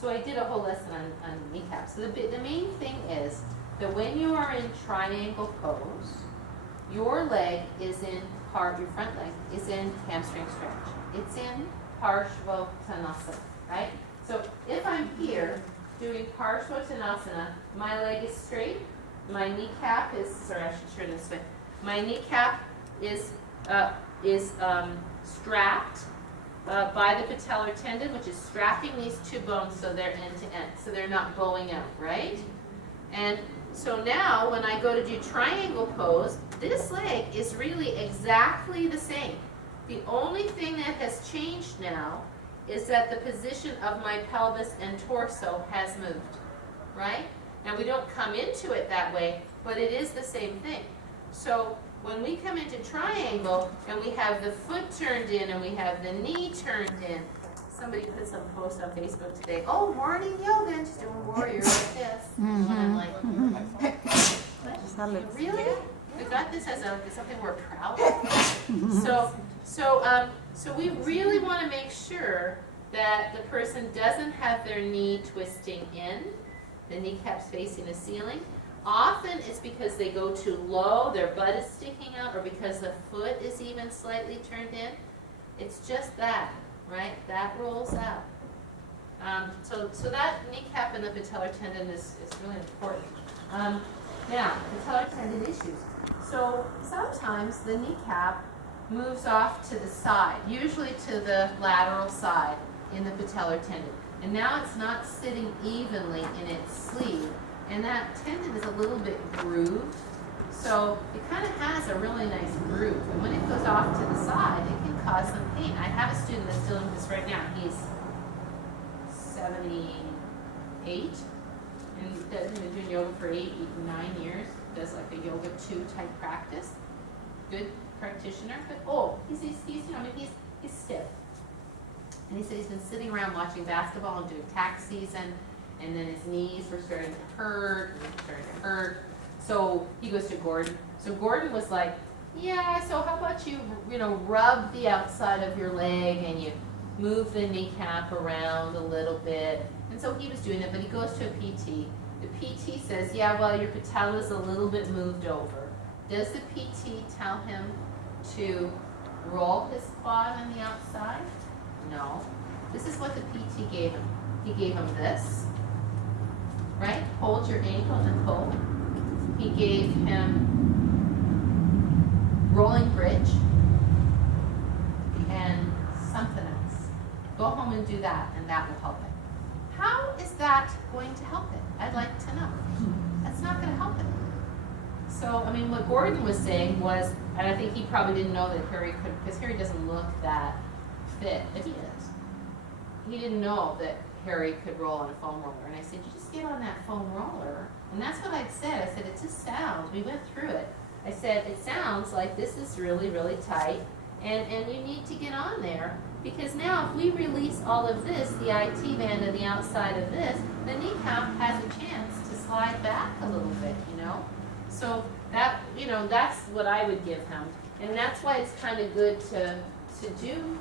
So I did a whole lesson on kneecaps. So the main thing is that when you are in triangle pose, your leg is in your front leg is in hamstring stretch. It's in Parshvottanasana, right? So if I'm here doing Parshvottanasana, my leg is straight, my kneecap is, sorry, I should turn this way. My kneecap is strapped by the patellar tendon, which is strapping these two bones so they're end to end, so they're not bowing out, right? And so now when I go to do triangle pose, this leg is really exactly the same. The only thing that has changed now is that the position of my pelvis and torso has moved, right? Now we don't come into it that way, but it is the same thing. So when we come into triangle and we have the foot turned in and we have the knee turned in, somebody put some post on Facebook today, oh, morning yoga, and just doing warrior like this. And I'm like, what? Really? We got this as something we're proud of? So we really want to make sure that the person doesn't have their knee twisting in, the kneecaps facing the ceiling. Often it's because they go too low, their butt is sticking out, or because the foot is even slightly turned in. It's just that, right? That rolls out. So that kneecap and the patellar tendon is really important. Now, patellar tendon issues. So sometimes the kneecap moves off to the side, usually to the lateral side in the patellar tendon. And now it's not sitting evenly in its sleeve. And that tendon is a little bit grooved. So it kind of has a really nice groove. And when it goes off to the side, it can cause some pain. I have a student that's dealing with this right now. He's 78 and he's been doing yoga for 9 years. Does like a yoga 2 type practice. Good practitioner, but he's you know, I mean, he's stiff. And he said he's been sitting around watching basketball and doing tax season, and then his knees were starting to hurt, So he goes to Gordon. So Gordon was like, yeah, so how about you rub the outside of your leg and you move the kneecap around a little bit. And so he was doing it, but he goes to a PT. The PT says, yeah, well, your patella's a little bit moved over. Does the PT tell him to roll his quad on the outside? No. This is what the PT gave him. He gave him this, right? Hold your ankle and pull. He gave him rolling bridge and something else. Go home and do that, and that will help it. How is that going to help it? I'd like to know. That's not going to help it. So, I mean, what Gordon was saying was, and I think he probably didn't know that Harry could, because Harry doesn't look that fit, but he is. He didn't know that Harry could roll on a foam roller. And I said, you just get on that foam roller. And that's what I'd said. I said, it just sounds, we went through it. I said, it sounds like this is really, really tight, and you need to get on there. Because now if we release all of this, the IT band on the outside of this, the kneecap has a chance to slide back a little bit, So that, that's what I would give him. And that's why it's kind of good to do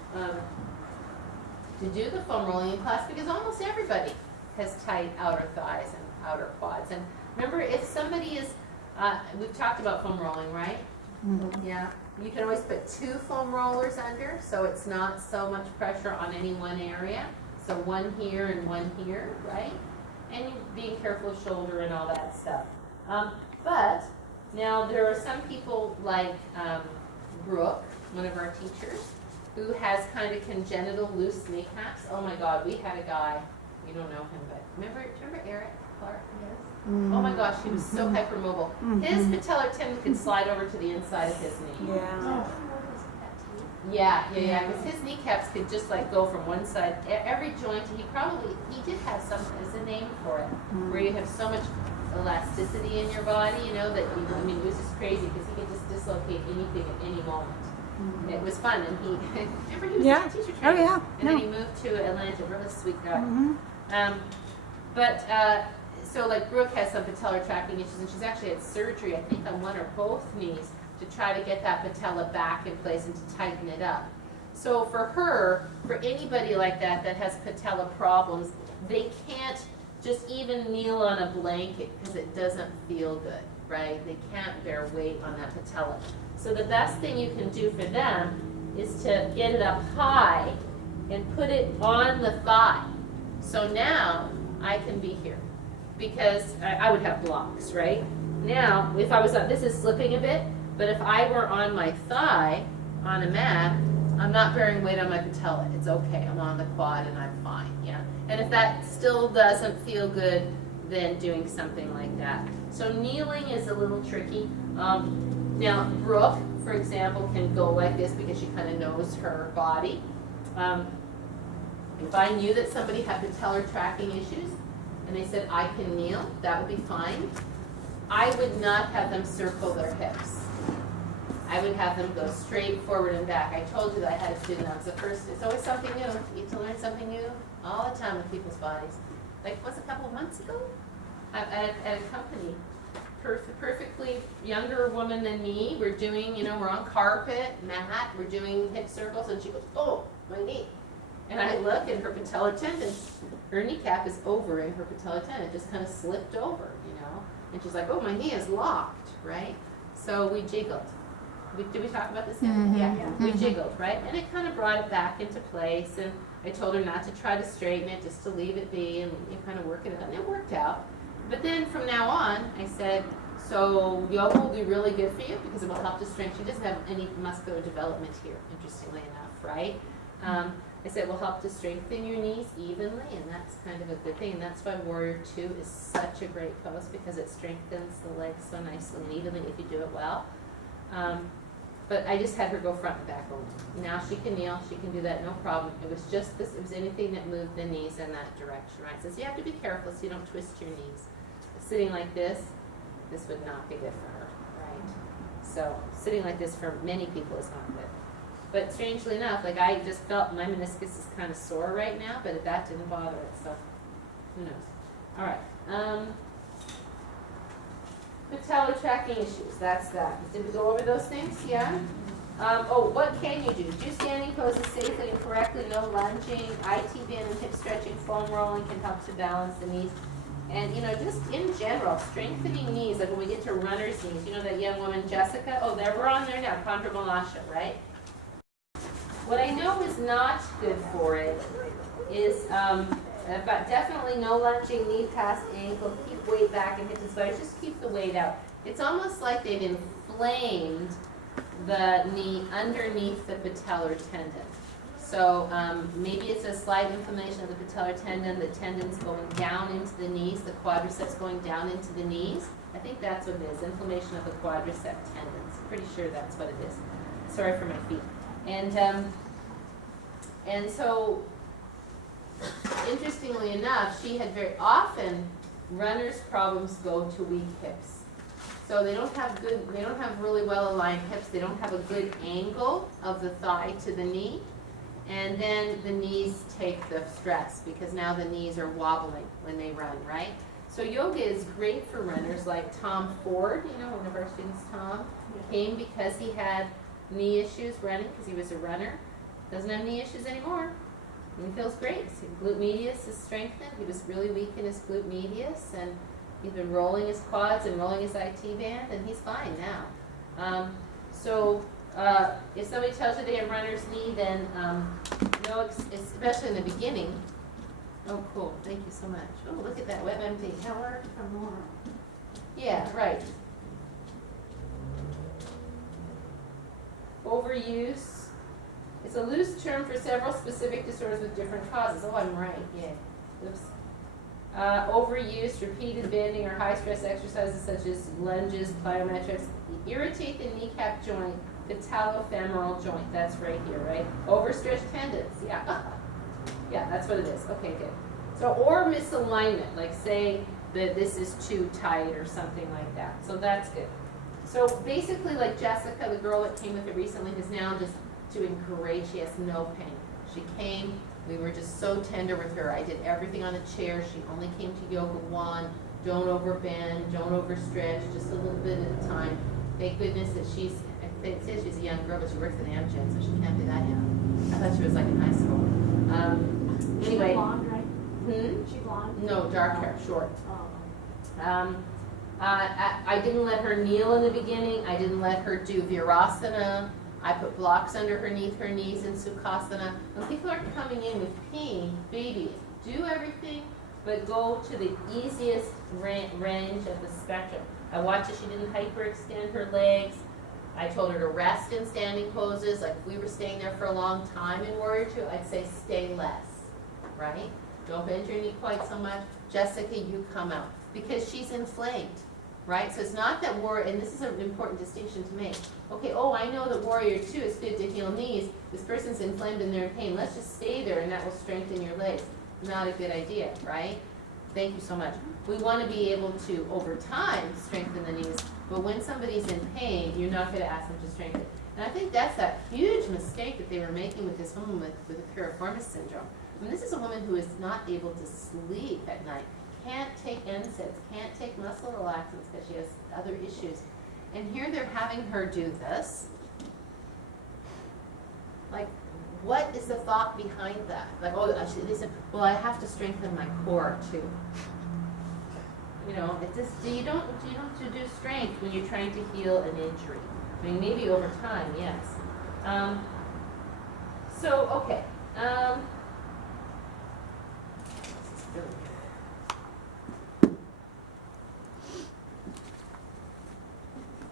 the foam rolling in class, because almost everybody has tight outer thighs and outer quads. And remember, if somebody is, we've talked about foam rolling, right? Mm-hmm. Yeah. You can always put 2 foam rollers under, so it's not so much pressure on any one area. So one here and one here, right? And being careful of shoulder and all that stuff. But now there are some people like Brooke, one of our teachers, who has kind of congenital loose kneecaps. Oh my God, we had a guy, you don't know him, but remember Eric Clark? Yes. Mm-hmm. Oh my gosh, he was so hypermobile. Mm-hmm. His patellar tendon could slide over to the inside of his knee. Yeah. Because his kneecaps could just like go from one side. Every joint, he did have there's a name for it, where you have so much elasticity in your body, that it was just crazy because he could just dislocate anything at any moment. Mm-hmm. It was fun, and remember he was a teacher trainer. Oh yeah. And then he moved to Atlanta, really sweet guy. Mm-hmm. So like Brooke has some patellar tracking issues, and she's actually had surgery, I think, on one or both knees to try to get that patella back in place and to tighten it up. So for anybody like that has patella problems, they can't just even kneel on a blanket because it doesn't feel good, right? They can't bear weight on that patella. So the best thing you can do for them is to get it up high and put it on the thigh. So now I can be here because I would have blocks, right? Now, if I was on, this is slipping a bit, but if I were on my thigh on a mat, I'm not bearing weight on my patella. It's okay. I'm on the quad and I'm fine, yeah? And if that still doesn't feel good, then doing something like that. So kneeling is a little tricky. Now, Brooke, for example, can go like this because she kind of knows her body. If I knew that somebody had patellar tracking issues and they said I can kneel, that would be fine. I would not have them circle their hips. I would have them go straight forward and back. I told you that I had a student that was the first. It's always something new. You get to learn something new all the time with people's bodies. Like, was a couple of months ago at a company, perfectly younger woman than me. We're doing, we're on carpet, mat, we're doing hip circles, and she goes, oh, my knee. And I look, and her patellar tendon, her kneecap is over, and her patellar tendon just kind of slipped over, And she's like, oh, my knee is locked, right? So we jiggled. Did we talk about this yet? Mm-hmm. Yeah. We jiggled, right? And it kind of brought it back into place, and I told her not to try to straighten it, just to leave it be, and kind of work it out, and it worked out. But then from now on, I said, so yoga will be really good for you because it will help to strengthen. She doesn't have any muscular development here, interestingly enough, right? I said it will help to strengthen your knees evenly, and that's kind of a good thing. And that's why Warrior 2 is such a great pose because it strengthens the legs so nicely and evenly if you do it well. But I just had her go front and back only. Now she can kneel, she can do that, no problem. It was just this, it was anything that moved the knees in that direction, right? So you have to be careful so you don't twist your knees. Sitting like this would not be good for her, right? So sitting like this for many people is not good. But strangely enough, like I just felt my meniscus is kind of sore right now, but that didn't bother it, so who knows. All right. Patellar tracking issues, that's that. Did we go over those things? Yeah? What can you do? Do standing poses safely and correctly, no lunging, IT band and hip stretching, foam rolling can help to balance the knees. And, just in general, strengthening knees, like when we get to runner's knees, that young woman, Jessica, we're on there now, Contra Malasha, right? What I know is not good for it is, but definitely no lunging, knee past ankle, keep weight back and hip to spine, just keep the weight out. It's almost like they've inflamed the knee underneath the patellar tendon. So maybe it's a slight inflammation of the patellar tendon, the tendon's going down into the knees, the quadriceps going down into the knees. I think that's what it is, inflammation of the quadricep tendons. Pretty sure that's what it is. Sorry for my feet. And so, interestingly enough, she had very often runners' problems go to weak hips. So they don't have really well aligned hips. They don't have a good angle of the thigh to the knee. And then the knees take the stress because now the knees are wobbling when they run, right? So yoga is great for runners like Tom Ford, one of our students, Tom, came because he had knee issues running because he was a runner. Doesn't have knee issues anymore. And he feels great. His glute medius is strengthened. He was really weak in his glute medius, and he's been rolling his quads and rolling his IT band, and he's fine now. If somebody tells you they have runner's knee, then especially in the beginning. Oh, cool. Thank you so much. Oh, look at that WebMD. Tell her to come more. Yeah, right. Overuse. It's a loose term for several specific disorders with different causes. Oh, I'm right. Yeah. Oops. Overuse, repeated bending, or high-stress exercises such as lunges, plyometrics irritate the kneecap joint, the patellofemoral joint. That's right here, right? Overstretched tendons. Yeah. Yeah, that's what it is. Okay, good. So, or misalignment, like say that this is too tight or something like that. So that's good. So basically, like Jessica, the girl that came with it recently, is now just doing great. She has no pain. She came, we were just so tender with her. I did everything on a chair. She only came to yoga one. Don't overbend, don't overstretch, just a little bit at a time. Thank goodness that it says she's a young girl, but she works at Amgen, so she can't be that young. I thought she was like in high school. Anyway. Blonde, right? Hmm? She blonde? No, dark hair, short. Oh. I didn't let her kneel in the beginning. I didn't let her do Virasana. I put blocks underneath her knees in Sukhasana. When people are coming in with pain, baby, do everything, but go to the easiest range of the spectrum. I watched that she didn't hyperextend her legs. I told her to rest in standing poses. Like if we were staying there for a long time in Warrior Two, I'd say stay less, right? Don't bend your knee quite so much. Jessica, you come out. Because she's inflamed, right? So it's not that Warrior, and this is an important distinction to make. Okay, oh, I know that Warrior Two is good to heal knees. This person's inflamed and they're in pain. Let's just stay there and that will strengthen your legs. Not a good idea, right? Thank you so much. We want to be able to, over time, strengthen the knees, but when somebody's in pain, you're not going to ask them to strengthen. And I think that's a huge mistake that they were making with this woman with a piriformis syndrome. I mean, this is a woman who is not able to sleep at night, can't take NSAIDs, can't take muscle relaxants because she has other issues. And here they're having her do this. Like, what is the thought behind that? Like, oh, they said, well, I have to strengthen my core too. You know, it's just, you don't do strength when you're trying to heal an injury. I mean, maybe over time, yes. Okay. This is really good.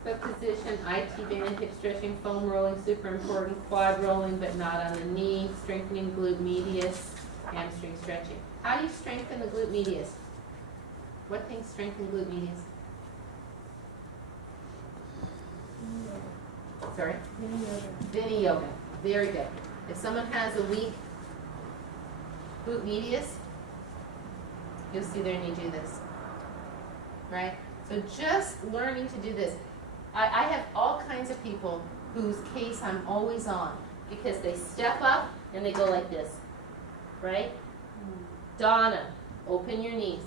Foot position, IT band, hip stretching, foam rolling, super important, quad rolling, but not on the knee, strengthening glute medius, hamstring stretching. How do you strengthen the glute medius? What things strengthen glute medius? Sorry? Vinny yoga. Very good. If someone has a weak glute medius, you'll see their knee do this. Right? So just learning to do this. I have all kinds of people whose case I'm always on because they step up and they go like this. Right? Donna, open your knees.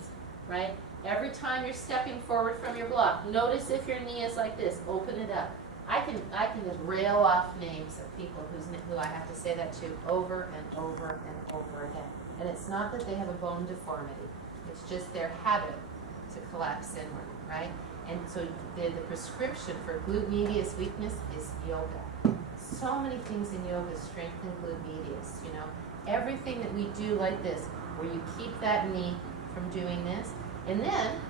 Right? Every time you're stepping forward from your block, notice if your knee is like this, open it up. I can just rail off names of people who I have to say that to over and over and over again. And it's not that they have a bone deformity. It's just their habit to collapse inward, right? And so the prescription for glute medius weakness is yoga. So many things in yoga strengthen glute medius, you know. Everything that we do like this, where you keep that knee from doing this. And then,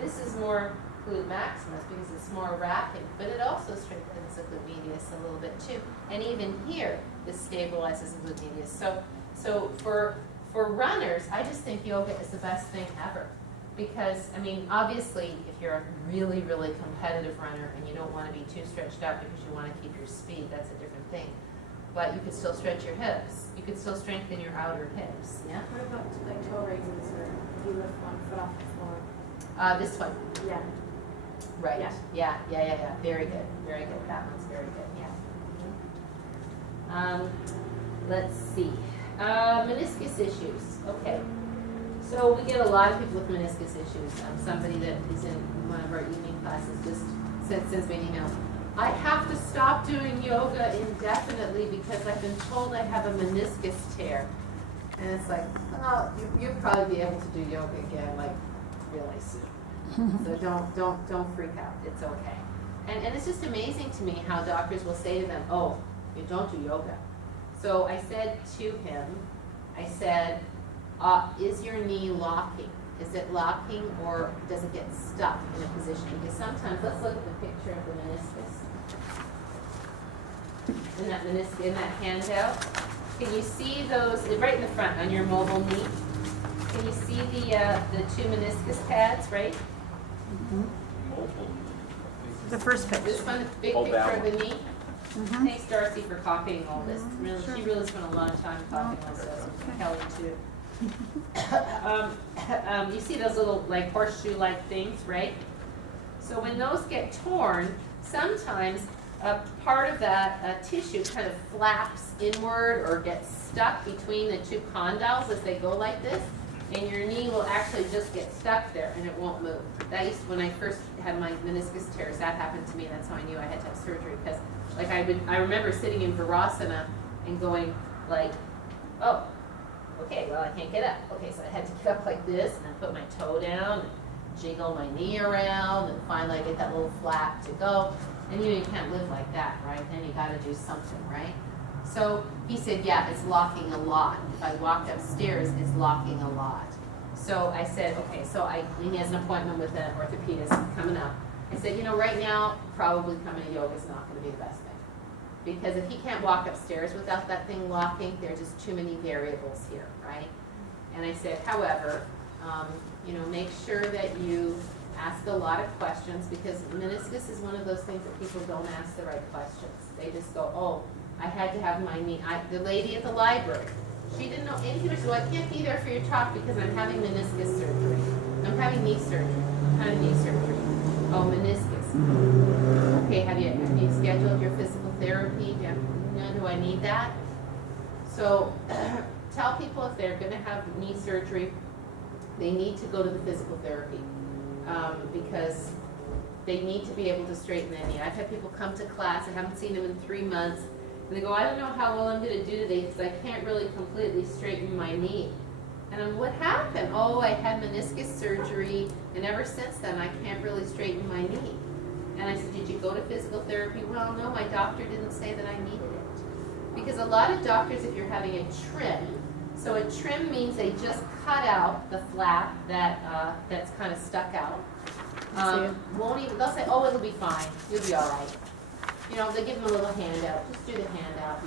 this is more glute maximus because it's more rapid, but it also strengthens the glute medius a little bit too. And even here, this stabilizes the glute medius. So for runners, I just think yoga is the best thing ever. Because, I mean, obviously, if you're a really, really competitive runner and you don't want to be too stretched out because you want to keep your speed, that's a different thing. But you could still stretch your hips. You could still strengthen your outer hips, yeah? What about like toe raises or if you lift one foot off the floor? This one. Yeah. Right. Yeah. Yeah. Very good. Very good. That one's very good. Yeah. Let's see. Meniscus issues. Okay. So we get a lot of people with meniscus issues. Somebody that is in one of our evening classes just sends me an email. I have to stop doing yoga indefinitely because I've been told I have a meniscus tear. And it's like, oh, you'll probably be able to do yoga again like really soon. So don't freak out. It's okay. And it's just amazing to me how doctors will say to them, oh, you don't do yoga. So I said to him, I said, is your knee locking? Is it locking or does it get stuck in a position? Because sometimes, let's look at the picture of the meniscus. In that handout. Can you see those, right in the front on your mobile knee? Can you see the two meniscus pads, right? Mm-hmm. The first picture. This one, big Oh, picture that of the knee. Mm-hmm. Thanks, Darcy, for copying all this. Really, Sure. She really spent a long time copying all this, and Kelly too. You see those little like horseshoe-like things, right? So when those get torn, sometimes a part of that tissue kind of flaps inward or gets stuck between the two condyles as they go like this, and your knee will actually just get stuck there and it won't move. That used to, when I first had my meniscus tears, that happened to me. That's how I knew I had to have surgery because, like, I remember sitting in Virasana and going like, oh, Okay, well, I can't get up. Okay, so I had to get up like this and then put my toe down and jiggle my knee around and finally I get that little flap to go. And you can't live like that, right? Then you gotta do something, right? So he said, yeah, it's locking a lot. If I walked upstairs, it's locking a lot. So I said, okay, he has an appointment with an orthopedist coming up. I said, right now, probably coming to yoga is not gonna be the best thing. Because if he can't walk upstairs without that thing locking, there are just too many variables here, right? And I said, however, make sure that you ask a lot of questions because meniscus is one of those things that people don't ask the right questions. They just go, oh, I had to have my knee. The lady at the library, she didn't know anything. She said, well, I can't be there for your talk because I'm having meniscus surgery. I'm having knee surgery. I'm having knee surgery. Oh, meniscus. Okay, have you scheduled your physical therapy? Do I need that? So tell people if they're going to have knee surgery, they need to go to the physical therapy because they need to be able to straighten their knee. I've had people come to class, I haven't seen them in 3 months, and they go, I don't know how well I'm going to do today because I can't really completely straighten my knee. And I'm, what happened? Oh, I had meniscus surgery, and ever since then I can't really straighten my knee. And I said, did you go to physical therapy? Well, no, my doctor didn't say that I needed it. Because a lot of doctors, if you're having a trim, so a trim means they just cut out the flap that's kind of stuck out. Won't even, they'll say, oh, it'll be fine, you'll be all right. They give them a little handout, just do the handout.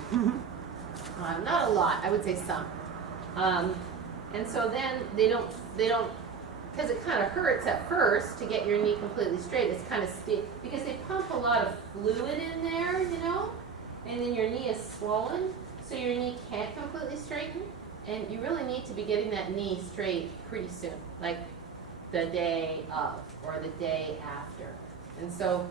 Not a lot, I would say some. And so then they don't, because it kind of hurts at first to get your knee completely straight. It's kind of stiff because they pump a lot of fluid in there, and then your knee is swollen, so your knee can't completely straighten. And you really need to be getting that knee straight pretty soon, like the day of or the day after. And so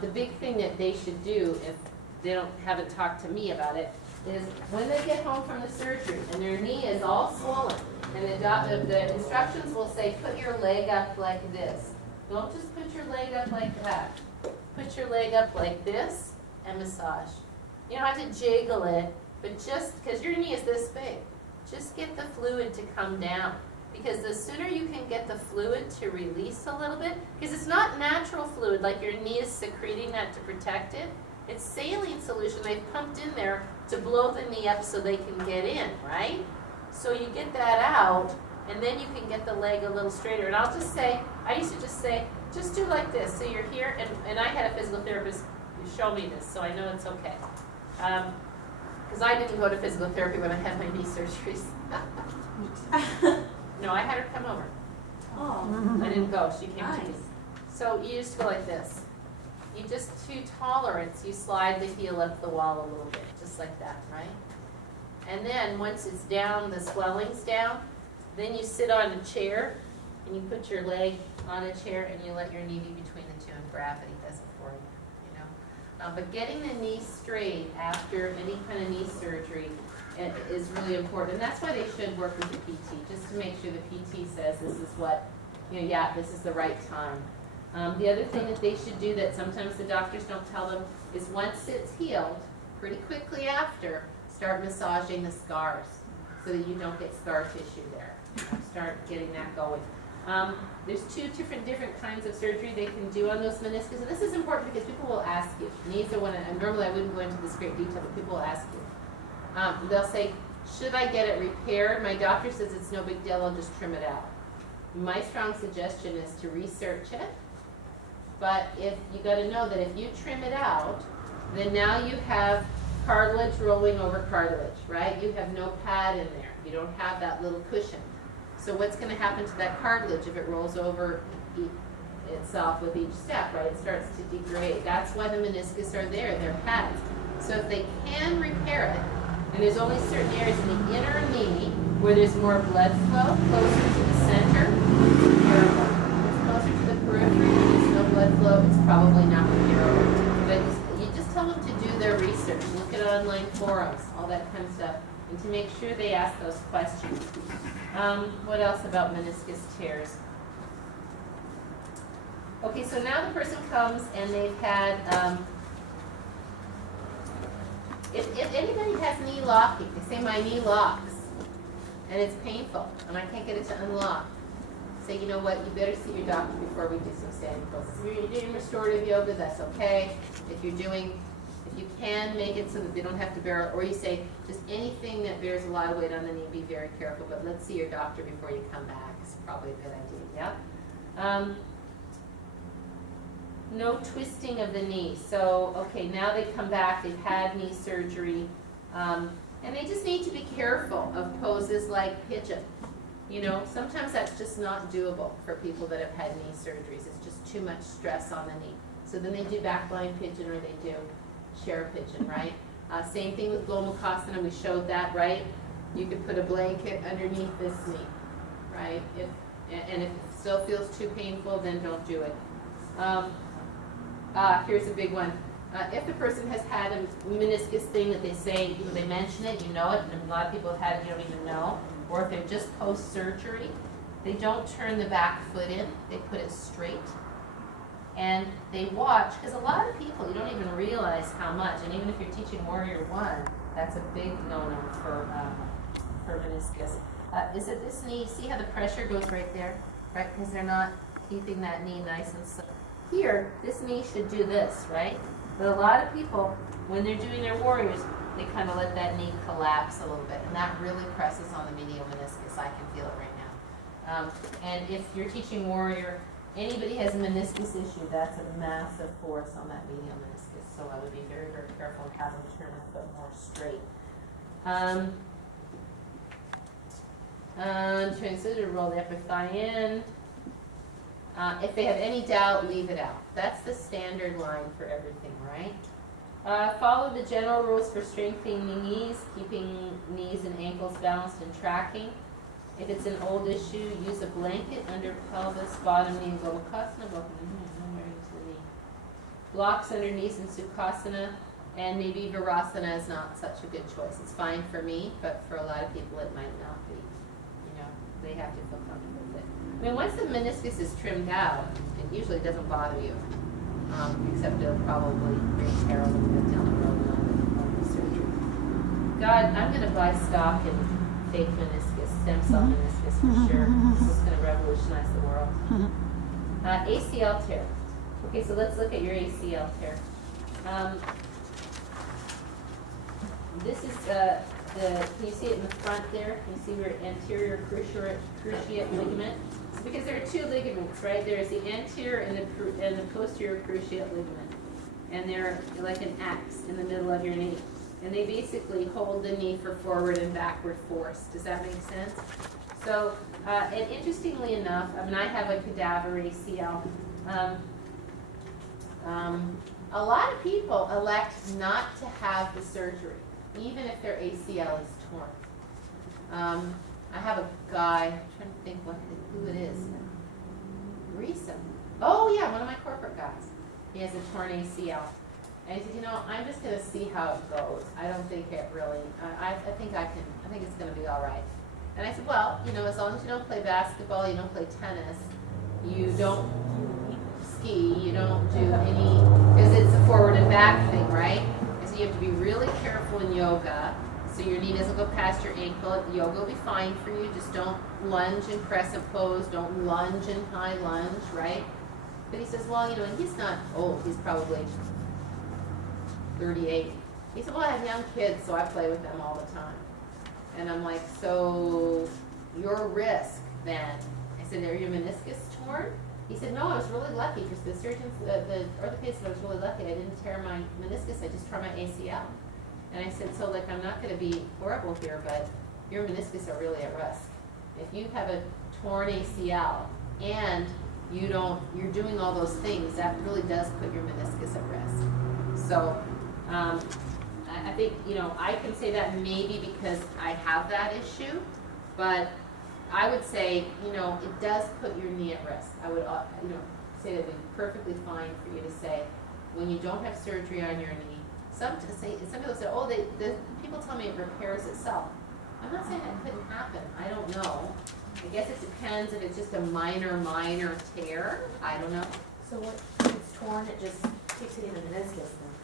the big thing that they should do, if they haven't talked to me about it, is when they get home from the surgery and their knee is all swollen, and the instructions will say, put your leg up like this. Don't just put your leg up like that. Put your leg up like this and massage. You don't have to jiggle it, but just, because your knee is this big, just get the fluid to come down. Because the sooner you can get the fluid to release a little bit, because it's not natural fluid, like your knee is secreting that to protect it. It's saline solution they've pumped in there to blow the knee up so they can get in, right? So you get that out, and then you can get the leg a little straighter. And I'll just say, I used to just say, just do like this. So you're here, and I had a physical therapist show me this, so I know it's okay. Because I didn't go to physical therapy when I had my knee surgeries. No, I had her come over. Oh. I didn't go, she came to me. Nice. So you just go like this. You just, to tolerance, you slide the heel up the wall a little bit, just like that, right? And then once it's down, the swelling's down, then you sit on a chair and you put your leg on a chair and you let your knee be between the two, and gravity does it for you, But getting the knee straight after any kind of knee surgery is really important. And that's why they should work with the PT, just to make sure the PT says this is what, this is the right time. The other thing that they should do that sometimes the doctors don't tell them is once it's healed, pretty quickly after, start massaging the scars so that you don't get scar tissue there. Start getting that going. There's two different kinds of surgery they can do on those meniscus, and this is important because people will ask you. Knees are one, and normally I wouldn't go into this great detail, but people will ask you. They'll say, should I get it repaired? My doctor says it's no big deal, I'll just trim it out. My strong suggestion is to research it, but if you got to know that if you trim it out, then now you have cartilage rolling over cartilage, right? You have no pad in there. You don't have that little cushion. So what's going to happen to that cartilage if it rolls over itself with each step, right? It starts to degrade. That's why the meniscus are there. They're pads. So if they can repair it, and there's only certain areas in the inner knee where there's more blood flow, closer to the center, it's repairable. If it's closer to the periphery where there's no blood flow, it's probably not repairable. But you just tell them to do their research, look at online forums, all that kind of stuff, and to make sure they ask those questions. What else about meniscus tears? Okay, so now the person comes and they've had, if anybody has knee locking, they say my knee locks. and it's painful, and I can't get it to unlock, say, you know what, you better see your doctor before we do some standing poses. If you're doing restorative yoga, that's okay. If you can make it so that they don't have to bear, or you say, just anything that bears a lot of weight on the knee, be very careful, but let's see your doctor before you come back, it's probably a good idea, yeah? No twisting of the knee. So, okay, now they come back, they've had knee surgery, and they just need to be careful of poses like pigeon. You know, sometimes that's just not doable for people that have had knee surgeries. It's just too much stress on the knee. So then they do backline pigeon or they do chair pigeon, right? Same thing with Gomukhasana, we showed that, right? You could put a blanket underneath this knee, right? And if it still feels too painful, then don't do it. Here's a big one. If the person has had a meniscus thing that they say, you know, they mention it, you know it, and a lot of people have had it, you don't even know, or if they're just post-surgery, they don't turn the back foot in, they put it straight. And they watch, because a lot of people, you don't even realize how much, and even if you're teaching Warrior One, that's a big no-no for meniscus. Is it this knee, see how the pressure goes right there, right? Because they're not keeping that knee nice and so. Here, this knee should do this, right? But a lot of people, when they're doing their Warriors, they kind of let that knee collapse a little bit, and that really presses on the medial meniscus. I can feel it right now. And if you're teaching Warrior, anybody has a meniscus issue, that's a massive force on that medial meniscus. So I would be very, very careful and have them turn the foot more straight. Transition, roll the upper thigh in. If they have any doubt, leave it out. That's the standard line for everything, right? Follow the general rules for strengthening the knees, keeping knees and ankles balanced and tracking. If it's an old issue, use a blanket under pelvis, bottom knee, and Gomukhasana. Blocks under knees in Sukhasana, and maybe Virasana is not such a good choice. It's fine for me, but for a lot of people it might not be. You know, they have to feel comfortable with it. I mean, once the meniscus is trimmed out, it usually doesn't bother you, except it'll probably re-tear a little bit down the road on the surgery. God, I'm going to buy stock in fake meniscus, stem cell meniscus for sure. This is going to revolutionize the world. ACL tear. Okay, so let's look at your ACL tear. This is can you see it in the front there? Can you see your anterior cruciate ligament? It's because there are two ligaments, right? There's the anterior and the posterior cruciate ligament. And they're like an X in the middle of your knee. And they basically hold the knee for forward and backward force. Does that make sense? So, and interestingly enough, I mean, I have a cadaver ACL. A lot of people elect not to have the surgery, even if their ACL is torn. I have a guy, I'm trying to think who it is. Recent. Oh yeah, one of my corporate guys. He has a torn ACL. And he said, you know, I'm just going to see how it goes. I don't think it really, I think it's going to be all right. And I said, well, you know, as long as you don't play basketball, you don't play tennis, you don't ski, you don't do any, because it's a forward and back thing, right? And so you have to be really careful in yoga, so your knee doesn't go past your ankle. Yoga will be fine for you. Just don't lunge in crescent pose. Don't lunge in high lunge, right? But he says, well, you know, and he's not old. He's probably 38. He said, well, I have young kids, so I play with them all the time. And I'm like, so your risk then? I said, are your meniscus torn? He said, no, I was really lucky because the surgeon, the orthopedist said I was really lucky. I didn't tear my meniscus, I just tore my ACL. And I said, so like, I'm not going to be horrible here, but your meniscus are really at risk. If you have a torn ACL and you're doing all those things, that really does put your meniscus at risk. So, I think, you know, I can say that maybe because I have that issue, but I would say, you know, it does put your knee at risk. I would, you know, say that it would be perfectly fine for you to say, when you don't have surgery on your knee, some people say, oh, the people tell me it repairs itself. I'm not saying that couldn't happen. I don't know. I guess it depends if it's just a minor tear. I don't know. So what, if it's torn, it just kicks it in the meniscus then?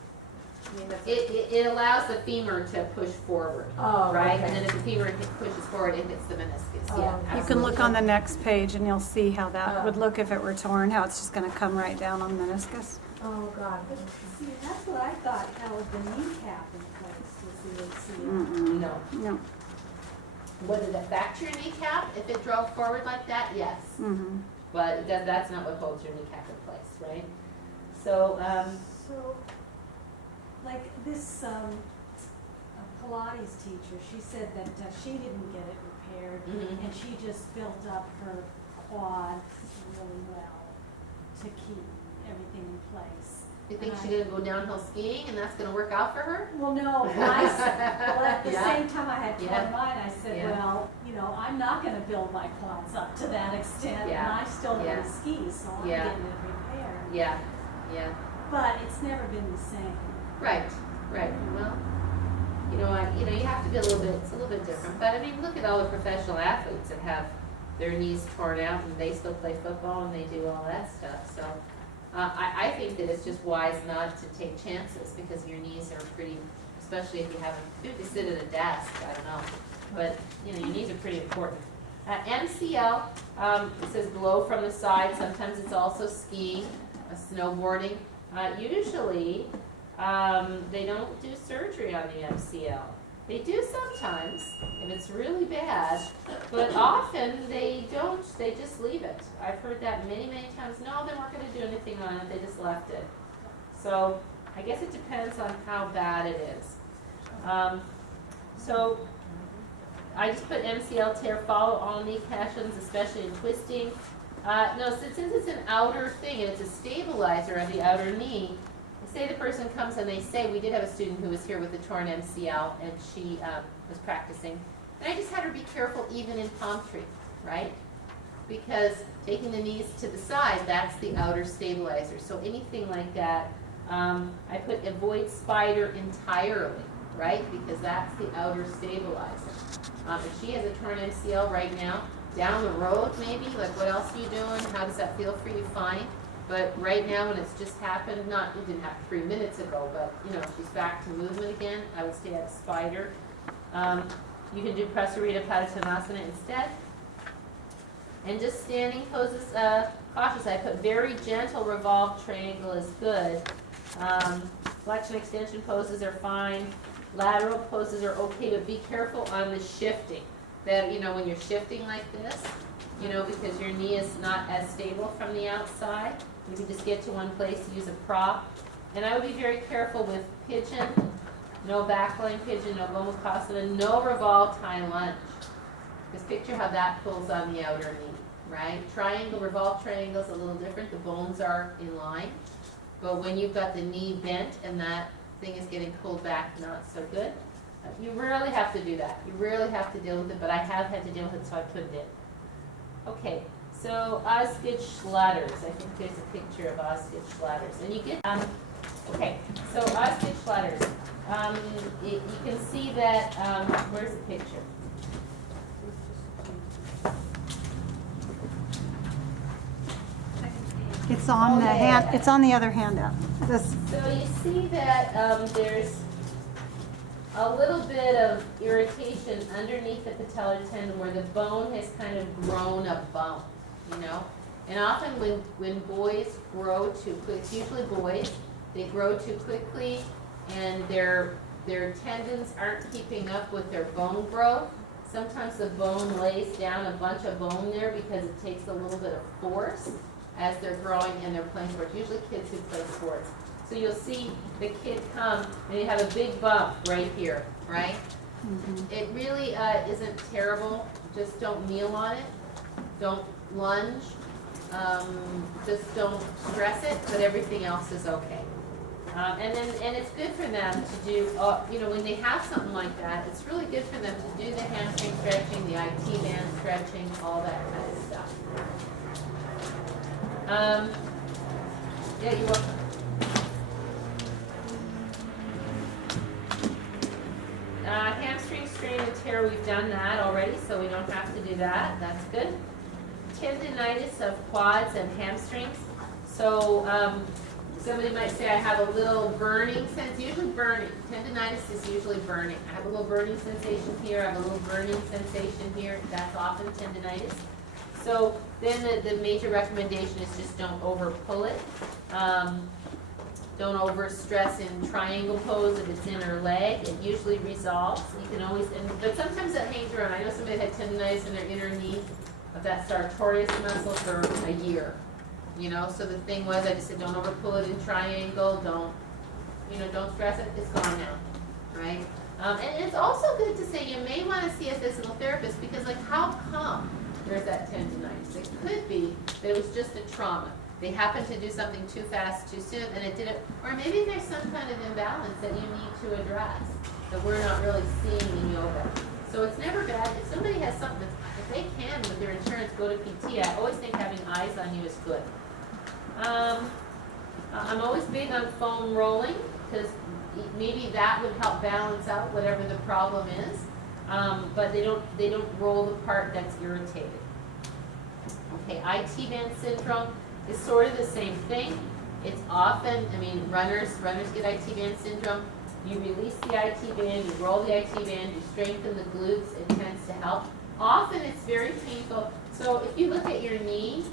I mean, that's. It allows the femur to push forward, Oh, right? okay. And then if the femur pushes forward, it hits the meniscus, Oh, yeah. okay. You can look absolutely. on the next page and you'll see how that Oh. would look if it were torn, how it's just gonna come right down on meniscus. Oh, God. But see, that's what I thought held the kneecap in place, was the ACL. Mm-mm. No. No. Would it affect your kneecap if it drove forward like that? Yes. Mm-hmm. But that's not what holds your kneecap in place, right? So, So, like this, Pilates teacher, she said that she didn't get it repaired, mhm. and she just built up her quad really well to keep everything in place. You think she's gonna go downhill skiing and that's gonna work out for her? Well, no, well, at the Yeah. same time I had Yeah. torn mine, I said, Yeah. well, you know, I'm not gonna build my quads up to that extent, and Yeah. I still Yeah. want to ski, so I'm Yeah. getting it repaired. Yeah, yeah. But it's never been the same. Right, right. Well, you have to be it's a little bit different. But I mean, look at all the professional athletes that have their knees torn out and they still play football and they do all that stuff. So I think that it's just wise not to take chances because your knees are pretty, especially if you sit at a desk, I don't know. But, your knees are pretty important. MCL, it says blow from the side. Sometimes it's also skiing, snowboarding. Usually, they don't do surgery on the MCL. They do sometimes, if it's really bad, but often they don't, they just leave it. I've heard that many, many times. No, they weren't going to do anything on it, they just left it. So, I guess it depends on how bad it is. So, I just put MCL tear, follow all knee cushions, especially in twisting. No, since it's an outer thing and it's a stabilizer of the outer knee, say the person comes and they say, we did have a student who was here with a torn MCL and she was practicing. And I just had her be careful even in palm tree, right? Because taking the knees to the side, that's the outer stabilizer. So anything like that, I put avoid spider entirely, right? Because that's the outer stabilizer. If she has a torn MCL right now, down the road maybe, like what else are you doing? How does that feel for you? Fine. But right now when it's just happened, it didn't happen 3 minutes ago, but she's back to movement again, I would stay at spider. You can do Prasarita Padottanasana instead. And just standing poses, cautious. I put very gentle revolved triangle is good. Flexion extension poses are fine. Lateral poses are okay, but be careful on the shifting. That, when you're shifting like this, because your knee is not as stable from the outside, you can just get to one place, use a prop. And I would be very careful with pigeon, no backline pigeon, no Gomukhasana, no revolved high lunge. Because picture how that pulls on the outer knee, right? Triangle, revolved triangle is a little different, the bones are in line. But when you've got the knee bent and that thing is getting pulled back, not so good. You rarely have to do that. You rarely have to deal with it, but I have had to deal with it, so I put it in. Okay, so Osgood Schlatters. I think there's a picture of Osgood Schlatters. And you get, okay, so Osgood Schlatters. You can see that, where's the picture? It's on the hand, it's on the other handout. This, So you see that there's a little bit of irritation underneath the patellar tendon where the bone has kind of grown a bump, And often when boys grow too quick, it's usually boys, they grow too quickly and their tendons aren't keeping up with their bone growth. Sometimes the bone lays down a bunch of bone there because it takes a little bit of force as they're growing and they're playing sports, usually kids who play sports. So you'll see the kid come and they have a big bump right here, right? It really isn't terrible. Just don't kneel on it. Don't lunge. Just don't stress it, but everything else is okay. And it's good for them to do, when they have something like that, it's really good for them to do the hamstring stretching, the IT band stretching, all that kind of stuff. Yeah, you're welcome. Hamstring strain and tear, we've done that already, so we don't have to do that. That's good. Tendinitis of quads and hamstrings. So Somebody might say, I have a little burning sense, usually burning. Tendinitis is usually burning. I have a little burning sensation here, I have a little burning sensation here. That's often tendinitis. So then the major recommendation is just don't over pull it. Don't over stress in triangle pose if it's inner leg. It usually resolves. You can always, but sometimes that hangs around. I know somebody had tendinitis in their inner knee of that sartorius muscle for a year. You know, so the thing was, I just said, don't over pull it in triangle. Don't stress it. It's gone now, right? And it's also good to say you may want to see a physical therapist because, like, how come there's that tendinitis? It could be that it was just a trauma. They happened to do something too fast, too soon, and it didn't, or maybe there's some kind of imbalance that you need to address that we're not really seeing in yoga. So it's never bad. If somebody has something, if they can with their insurance go to PT, I always think having eyes on you is good. I'm always big on foam rolling because maybe that would help balance out whatever the problem is. But they don't roll the part that's irritated. Okay, IT band syndrome is sort of the same thing. It's often, runners get IT band syndrome. You release the IT band, you roll the IT band, you strengthen the glutes, it tends to help. Often it's very painful. So if you look at your knee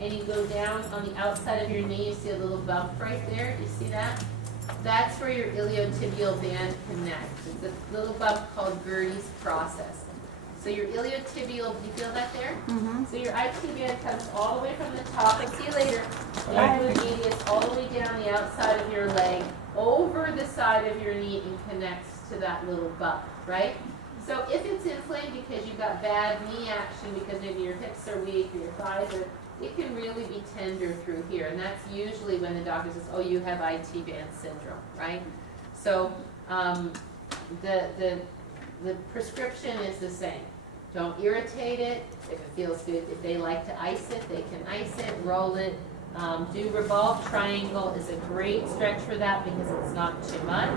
and you go down on the outside of your knee, you see a little bump right there. Do you see that? That's where your iliotibial band connects. It's a little bump called Gertie's process. So your iliotibial, do you feel that there? Mm-hmm. So your IT band comes all the way from the top, see you later, medius, all the way down the outside of your leg, over the side of your knee and connects to that little bump, right? So if it's inflamed because you got bad knee action because maybe your hips are weak or your thighs are, it can really be tender through here. And that's usually when the doctor says, oh, you have IT band syndrome, right? So the prescription is the same. Don't irritate it if it feels good. If they like to ice it, they can ice it, roll it. Do revolve triangle is a great stretch for that because it's not too much.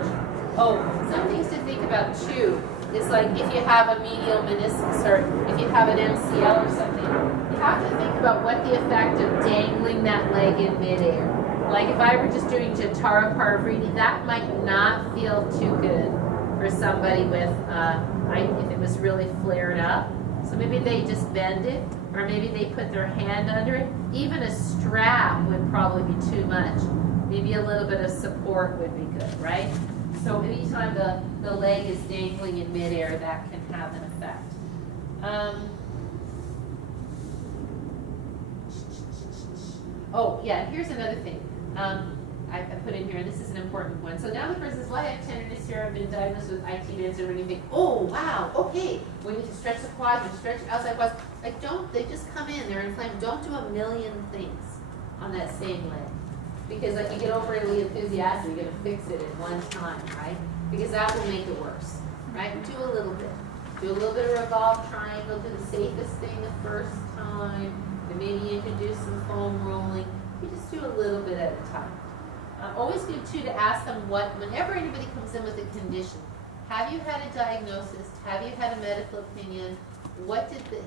Oh, some things to think about too is like if you have a medial meniscus or if you have an MCL or something, you have to think about what the effect of dangling that leg in midair. Like if I were just doing Jatara Parvriti, that might not feel too good for somebody with, if it was really flared up. So maybe they just bend it, or maybe they put their hand under it. Even a strap would probably be too much. Maybe a little bit of support would be good, right? So anytime the leg is dangling in midair, that can have an effect. Oh, yeah, here's another thing. I put in here, and this is an important one. So now the person says, well, I have tenderness here, I've been diagnosed with IT band syndrome, and you think, oh, wow, okay, we need to stretch the quads, we stretch outside quads. Like, they just come in, they're inflamed. Don't do a million things on that same leg. Because like you get overly enthusiastic, you're gonna fix it in one time, right? Because that will make it worse, right? Do a little bit. Do a little bit of revolve triangle, do the safest thing the first time, and maybe introduce some foam rolling. You just do a little bit at a time. Always good too to ask them whenever anybody comes in with a condition, have you had a diagnosis? Have you had a medical opinion?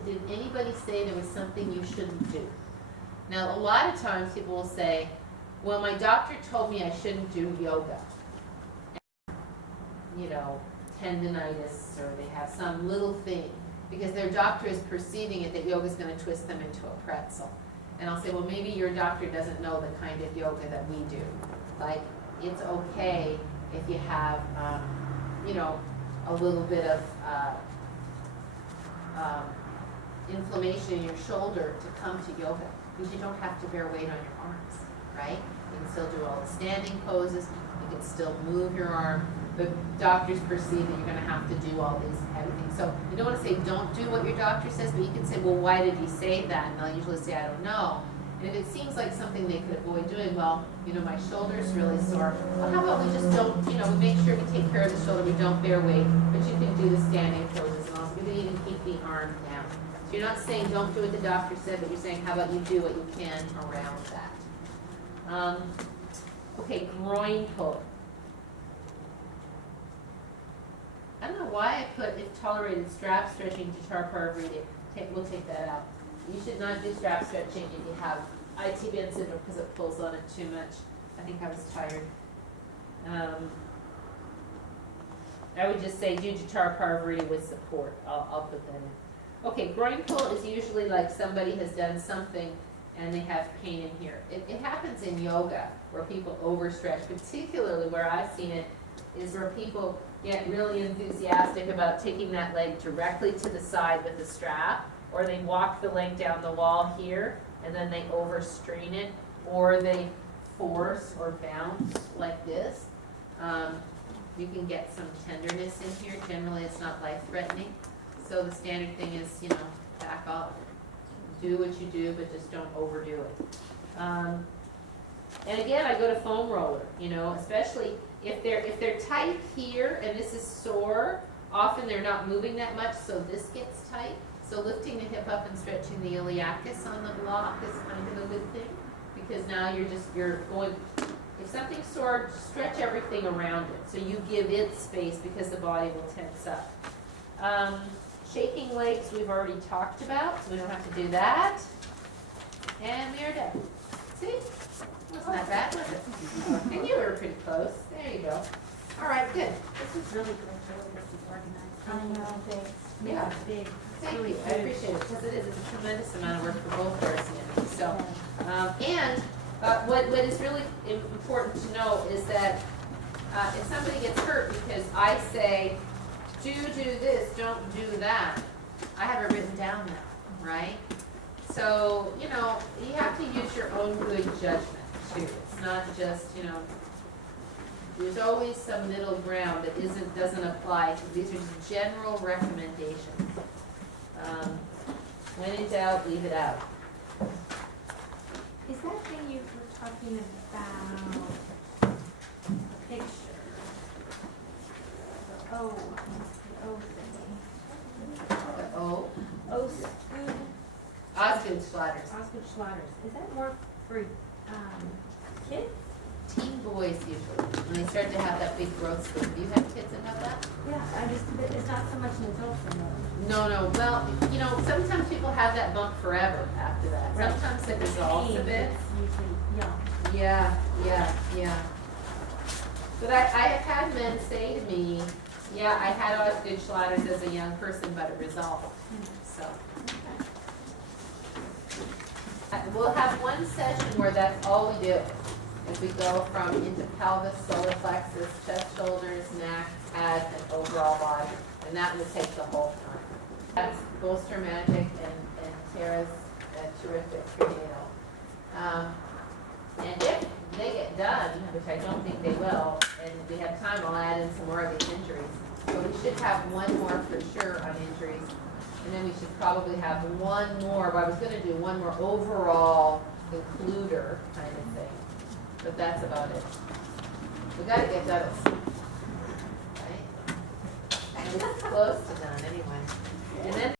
Did anybody say there was something you shouldn't do? Now, a lot of times people will say, well, my doctor told me I shouldn't do yoga. Tendinitis, or they have some little thing, because their doctor is perceiving it that yoga is going to twist them into a pretzel. And I'll say, well, maybe your doctor doesn't know the kind of yoga that we do. Like, it's okay if you have, a little bit of inflammation in your shoulder to come to yoga, because you don't have to bear weight on your arms, right? You can still do all the standing poses, you can still move your arm. The doctors perceive that you're going to have to do all these heavy things. So you don't want to say, don't do what your doctor says, but you can say, well, why did he say that? And they'll usually say, I don't know. And if it seems like something they could avoid doing, well, my shoulder's really sore. Well, how about we just don't, we make sure we take care of the shoulder, we don't bear weight, but you can do the standing poses and also you can even keep the arm down. So you're not saying don't do what the doctor said, but you're saying how about you do what you can around that. Okay, groin pull. I don't know why I put if tolerated strap stretching to Jatara Parvriti. We'll take that out. You should not do strap stretching if you have IT band syndrome because it pulls on it too much. I think I was tired. I would just say do guitar parvati with support. I'll put that in. Okay, groin pull is usually like somebody has done something and they have pain in here. It happens in yoga where people overstretch, particularly where I've seen it is where people get really enthusiastic about taking that leg directly to the side with a strap, or they walk the leg down the wall here and then they overstrain it, or they force or bounce like this. You can get some tenderness in here. Generally, it's not life-threatening. So the standard thing is, you know, back off. Do what you do, but just don't overdo it. And again, I go to foam roller, you know, especially if they're tight here and this is sore, often they're not moving that much, so this gets tight. So lifting the hip up and stretching the iliacus on the block is kind of a good thing, because now you're going, if something's sore, stretch everything around it, so you give it space because the body will tense up. Shaking legs we've already talked about, so we don't have to do that. And we are done. See? Wasn't that bad, was it? And you were pretty close. There you go. All right, good. This is really good, really this is organized. I know, thanks. Yeah. It's big. It's Thank really you. I good. appreciate it, because it is a tremendous amount of work for both Darcy and me. So, what is really important to know is that if somebody gets hurt because I say, do this, don't do that, I have it written down now, right? So, you know, you have to use your own good judgment too. It's not just, you know, there's always some middle ground that doesn't apply to, these are just general recommendations. When in doubt, leave it out. Is that thing you were talking about, a picture? The O thingy. Oh, Osgood Osgood Schlatters. Schlatters. Is that more for, kids? Teen boys usually, when they start to have that big growth spurt. Do you have kids that have that? Yeah, it's not so much an adult syndrome. No, well, you know, sometimes people have that bump forever after that. Right. Sometimes it resolves a bit. It's usually young. Yeah. But I have had men say to me, yeah, I had Osgood Schlatters as a young person, but it resolved, so. We'll have one session where that's all we do. As we go from into pelvis, solar plexus, chest, shoulders, neck, head, and overall body. And that will take the whole time. That's Bolster Magic and Tara's terrific prenatal. And if they get done, which I don't think they will, and if we have time, I'll add in some more of these injuries. But we should have one more for sure on injuries. And then we should probably have one more, but I was going to do one more overall includer kind of thing. But that's about it. We got to get done, right? And it's close to done anyway. And then